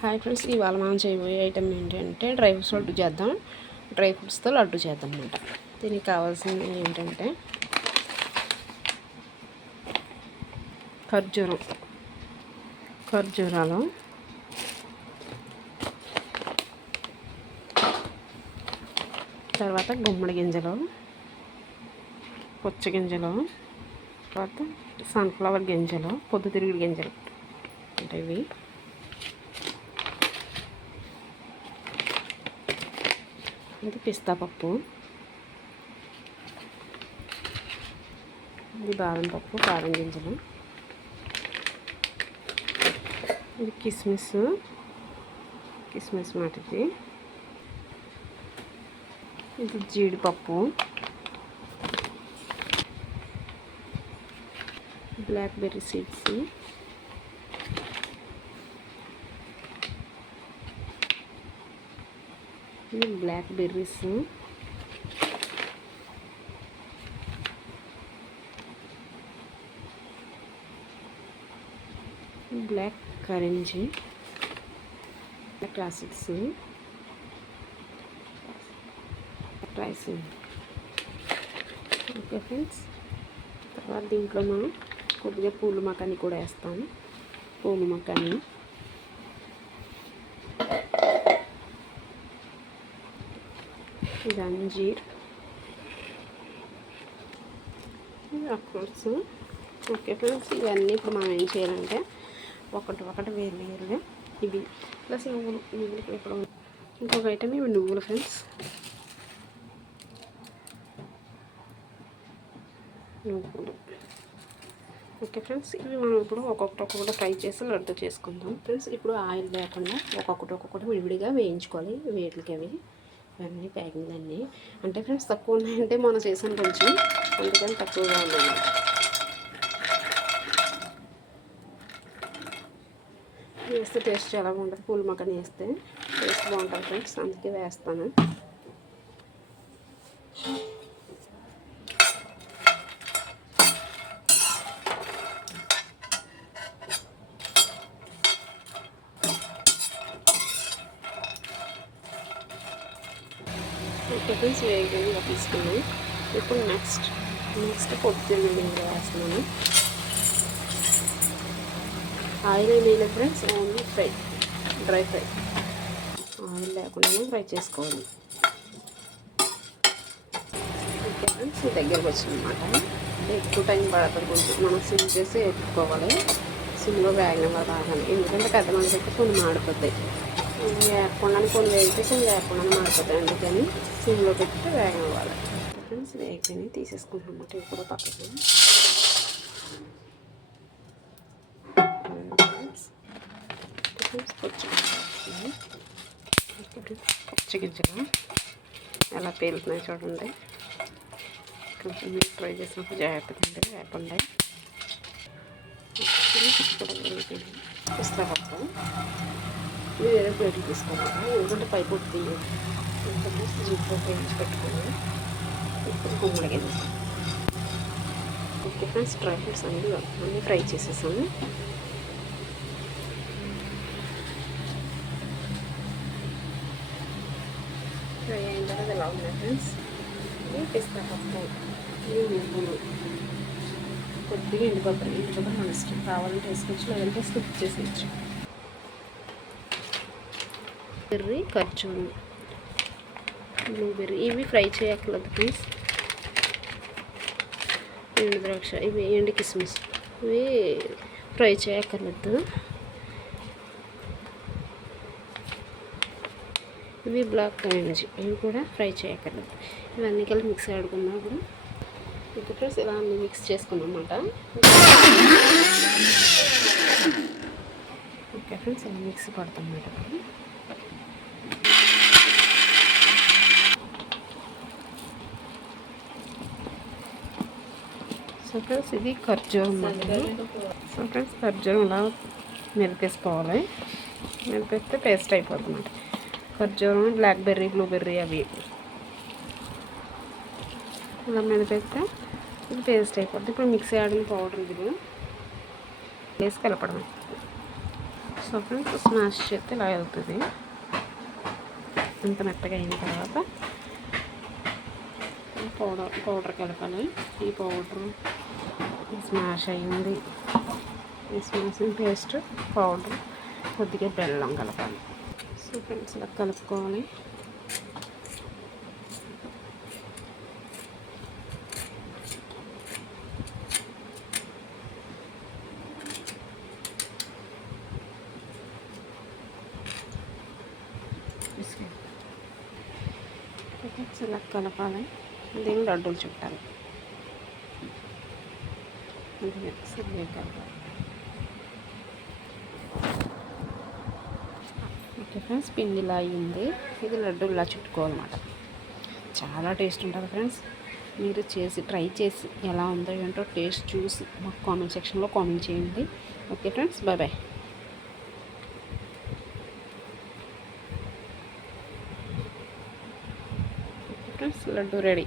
Hi friends, ఇవాళ మనం చేయబోయే ఐటమ్ ఏంటంటే డ్రై ఫ్రూట్స్ లడ్డు చేద్దాం. డ్రై ఫ్రూట్స్తో లడ్డు చేద్దాం అన్నమాట. దీనికి కావాల్సింది ఏంటంటే ఖర్జూరాలు, తర్వాత గుమ్మడి గింజలు, పుచ్చ గింజలు, తర్వాత సన్ఫ్లవర్ గింజలు, పొద్దుతిరుగుడు గింజలు అంటే ఇవి. ఇది పిస్తా పప్పు, ఇది బాదం పప్పు, బాదం గింజలు, ఇది కిస్మిస్ మాట ఇది జీడిపప్పు, బ్లాక్బెర్రీ సీడ్స్, ఇది blackberries, black currants, classics, rice. Okay friends, తర్వాత దీంట్లో మనం కొద్దిగా పూలు మకాని కూడా వేస్తాము. పూలు మకాని, ఇది అంజీర్, అఫ్కోర్స్. ఓకే ఫ్రెండ్స్, ఇవన్నీ ఇప్పుడు మనం ఏం చేయాలంటే ఒకటి వేరుగా ఇవి ప్లస్ నువ్వులు ఇప్పుడు ఇంకొక ఐటమ్ ఇవి నువ్వులు ఫ్రెండ్స్. నువ్వులు ఓకే ఫ్రెండ్స్, ఇవి మనం ఇప్పుడు ఒక్కొక్కటి ఫ్రై చేసి లడ్డు చేసుకుందాం ఫ్రెండ్స్. ఇప్పుడు ఆయిల్ లేకుండా ఒక్కొక్కటి విడివిడిగా వేయించుకోవాలి. వేట్లకి అవి ఇవన్నీ ప్యాకింగ్ అన్నీ అంటే ఫ్రెండ్స్ తక్కువ ఉన్నాయంటే మనం చేసాను కొంచెం, అందుకని తక్కువగా ఉన్నాయి. వేస్తే టేస్ట్ చాలా బాగుంటుంది. పూల మక్కని వేస్తే టేస్ట్ బాగుంటుంది ఫ్రెండ్స్, అందుకే వేస్తాను. ఓకే ఫ్రెండ్స్, వేగంగా తీసుకున్నాను. ఇప్పుడు నెక్స్ట్ పొద్దున్న వేస్తున్నాను. ఆయిల్ వేయలేదు friends, only dry fry, oil లేకుండానే ఫ్రై చేసుకోవాలి. ఓకే ఫ్రెండ్స్, దగ్గరకు వచ్చిందన్నమాట. ఎక్కువ టైం పడుతుంది, కొంచెం మనం సిమ్ చేసి ఎత్తుకోవాలి. సిమ్లో వేగంగా రాగాలి, ఎందుకంటే పెద్ద మంది అయితే కొన్ని మాడిపోతాయి. వేయకుండానే కొన్ని వేగితే కొన్ని వేయకుండానే మాడిపోతాయి, అందుకని సిమ్లో పెట్టి వేగం అవ్వాలి. ఫ్రెండ్స్, వేగని తీసేసుకుంటాం అన్నమాట. ఇది కూడా పక్కన పచ్చి గింజలు ఎలా పేలుతున్నాయి చూడండి. కొంచెం మీరు ట్రై చేసినప్పుడు జాగ్రత్తగా లేకుండా. పిస్తా పప్పు ఇది వేరే ప్లేట్లు తీసుకోవాలి, ఎందుకంటే పై పొట్టు తీయాలి. జీడిపప్పు వేయించి పెట్టుకోవాలి. ఇప్పుడు గుమ్మడి గింజ. ఓకే ఫ్రెండ్స్, డ్రై ఫ్రూట్స్ అన్నీ ఫ్రై చేసేసాను. ఫ్రై అయిన తర్వాత ఎలా ఉన్నాయి ఫ్రెండ్స్. ఇది పిస్తా పప్పు, ఇది నువ్వులు, కొద్దిగా ఎండుకొబ్బరి మన ఇష్టం, కావాలంటే వేసుకోవచ్చు, లేదంటే స్కిప్ చేసేయచ్చు. బెర్రీ, ఖర్జూరం, బ్లూబెర్రీ ఇవి ఫ్రై చేయక్కర్లేదు ప్లీజ్. ఎండు ద్రాక్ష, ఇవి ఎండు కిస్మిస్, ఇవి ఫ్రై చేయక్కర్లేదు. ఇవి బ్లాక్ కరెంజీ, ఇవి కూడా ఫ్రై చేయక్కర్లేదు. ఇవన్నీ కలిపి మిక్స్ ఆడుకున్నాం. ఇప్పుడు ఓకే ఫ్రెండ్స్, ఇలా అన్నీ మిక్స్ చేసుకున్నాం అన్నమాట. ఓకే ఫ్రెండ్స్, ఇలా మిక్స్ పడతాం అన్నమాట. సో ఫ్రెండ్స్, ఇది ఖర్జూరం అన్నమాట. సో ఫ్రెండ్స్, ఖర్జూరం ఇలా మెరిపేసుకోవాలి. మెరిపేస్తే పేస్ట్ అయిపోతుంది. ఖర్జూరం, బ్లాక్బెర్రీ, బ్లూబెర్రీ అవి ఇలా మెరిపేస్తే ఇది పేస్ట్ అయిపోద్ది. ఇప్పుడు మిక్సీ ఆడిన పౌడర్ ఇది వేసి కలపడం. సో ఫ్రెండ్స్ స్మాష్ చేస్తే ఇలా అవుతుంది. ఇంత మెత్తగా అయిన తర్వాత పౌడర్ కలపాలి. ఈ పౌడర్ స్మాష్ అయ్యింది. ఈ స్మాషింగ్ పేస్ట్ పౌడర్ కొద్దిగా బెల్లం కలపాలి. సో ఫ్రెండ్స్ ఇలా కలుపుకోవాలి. ఇలా కలపాలి. దీన్ని లడ్డూలు చుట్టాలి. కలపాలి. ఓకే ఫ్రెండ్స్, పిండి ఇలా అయ్యింది. ఇది లడ్డు ఇలా చుట్టుకోవాలన్నమాట. చాలా టేస్ట్ ఉంటుంది ఫ్రెండ్స్. మీరు ట్రై చేసి ఎలా ఉందో ఏంటో టేస్ట్ చూసి మాకు కామెంట్ సెక్షన్లో కామెంట్ చేయండి. Okay friends, bye bye. Friends, laddu ready.